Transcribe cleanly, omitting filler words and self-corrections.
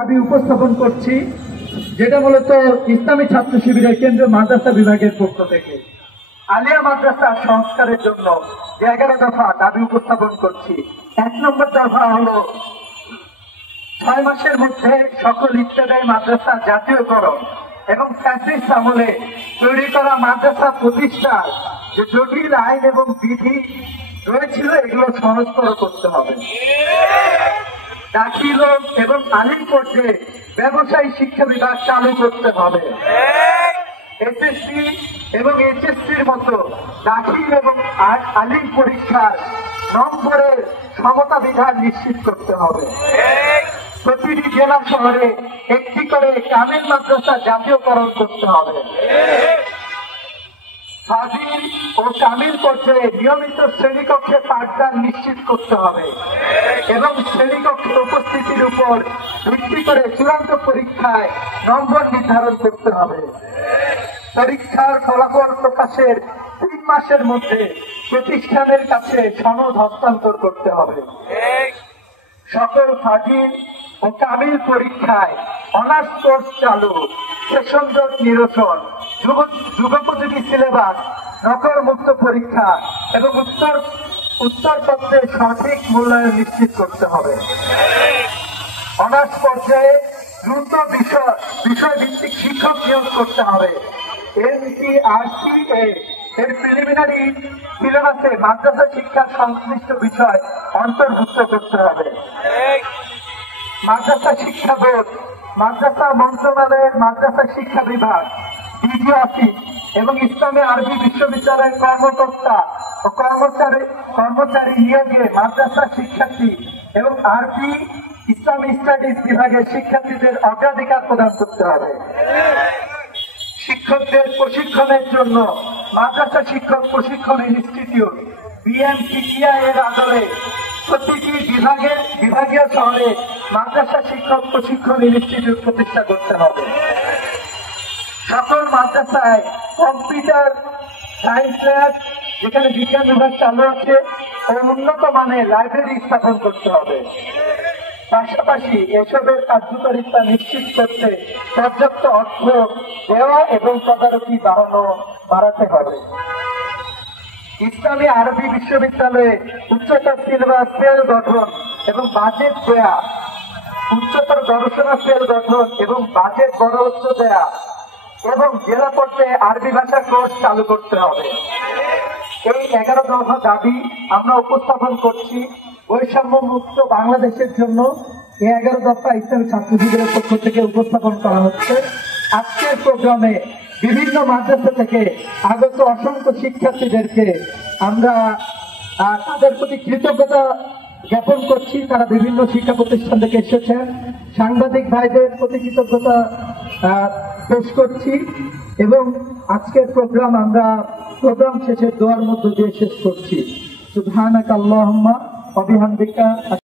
আমি উপস্থাপন করছি, যেটা মূলত ইসলামী ছাত্র শিবিরের কেন্দ্রীয় মাদ্রাসা বিভাগের পক্ষ থেকে আলিয়া মাদ্রাসা সংস্কারের জন্য 11 দফা দাবি উপস্থাপন করছি। 1 নম্বর দফা হলো 6 মাসের মধ্যে সকল ইবতেদায়ী মাদ্রাসা জাতীয়করণ এবং ফ্যাসিস্ট আমলে তৈরি করা মাদ্রাসা প্রতিষ্ঠার যে জটিল আইন এবং বিধি রয়েছিল এগুলো সহজতর করতে হবে। দাখিল এবং আলিম পর্যায়ে ব্যবসায়ী শিক্ষা বিভাগ চালু করতে হবে। এসএসসি এবং এইচএসসির মতো দাখিল এবং আলিম পরীক্ষার নম্বরের সমতা বিধান নিশ্চিত করতে হবে। প্রতিটি জেলা শহরে একটি করে কামিল মাদ্রাসা জাতীয়করণ করতে হবে। ফাজিল ও কামিল পর্যায়ে নিয়মিত শ্রেণীকক্ষে পাঠদান নিশ্চিত করতে হবে এবং শ্রেণীকক্ষে উপস্থিতির উপর ভিত্তি করে চূড়ান্ত পরীক্ষায় নম্বর নির্ধারণ করতে হবে। পরীক্ষার ফলাফল প্রকাশের 3 মাসের মধ্যে প্রতিষ্ঠানের কাছে সনদ হস্তান্তর করতে হবে। সকল ফাজিল ও কামিল পরীক্ষায় অনার্স কোর্স চালু, সেশন জট নিরসন, যুগোপযোগী সিলেবাস, নকল মুক্ত পরীক্ষা এবং উত্তরপত্রের সঠিক মূল্যায়ন নিশ্চিত করতে হবে। অনার্স পর্যায়ে দ্রুত বিষয়ভিত্তিক শিক্ষক নিয়োগ করতে হবে। NCRCA এর প্রিলিমিনারি সিলেবাসে মাদ্রাসা শিক্ষার সংশ্লিষ্ট বিষয় অন্তর্ভুক্ত করতে হবে। মাদ্রাসা শিক্ষা বোর্ড, মাদ্রাসা মন্ত্রণালয়ের মাদ্রাসা শিক্ষা বিভাগ, ডিজি অফিস এবং ইসলামী আরবি বিশ্ববিদ্যালয়ের কর্মকর্তা ও কর্মচারী নিয়োগে মাদ্রাসা শিক্ষার্থী এবং আরবি ইসলামী স্টাডিজ বিভাগের শিক্ষার্থীদের অগ্রাধিকার প্রদান করতে হবে। শিক্ষকদের প্রশিক্ষণের জন্য মাদ্রাসা শিক্ষক প্রশিক্ষণ ইনস্টিটিউট BMTTI এর আদলে প্রতিটি বিভাগীয় শহরে মাদ্রাসা শিক্ষক প্রশিক্ষণ ইনস্টিটিউট প্রতিষ্ঠা করতে হবে। সকল মাদ্রাসায় কম্পিউটার সায়েন্স ল্যাব, যেখানে বিজ্ঞান বিভাগ চালু আছে, ও উন্নত মানের লাইব্রেরি স্থাপন করতে হবে। পাশাপাশি এসবের কার্যকারিতা নিশ্চিত করতে পর্যাপ্ত অর্থ দেওয়া এবং তদারকি বাড়াতে হবে। ইসলামী আরবি বিশ্ববিদ্যালয়ে উচ্চতর সিলেবাস সেল গঠন এবং বাজেট দেয়া, উচ্চতর গবেষণা সেল গঠন এবং বাজেট বরাদ্দ দেয়া এবং জেলা পর্যায়ে আরবি ভাষা কোর্স চালু করতে হবে। এই 11 দফা দাবি আমরা উপস্থাপন করছি বৈষম্য মুক্ত বাংলাদেশের জন্য। এই 11 দফা ইসলামী ছাত্র শিবিরের পক্ষ থেকে উপস্থাপন করা হচ্ছে। আজকের প্রোগ্রামে বিভিন্ন মাদ্রাসা থেকে আগত অসংখ্য শিক্ষার্থীদেরকে আমরা তাদের প্রতি কৃতজ্ঞতা জ্ঞাপন করছি। তারা বিভিন্ন শিক্ষা প্রতিষ্ঠান থেকে এসেছেন। সাংবাদিক ভাইদের প্রতি কৃতজ্ঞতা পেশ করছি এবং আজকের প্রোগ্রাম শেষে দোয়ার মধ্য দিয়ে শেষ করছি। সুবহানাকা আল্লাহুম্মা ওয়া বিহামদিকা।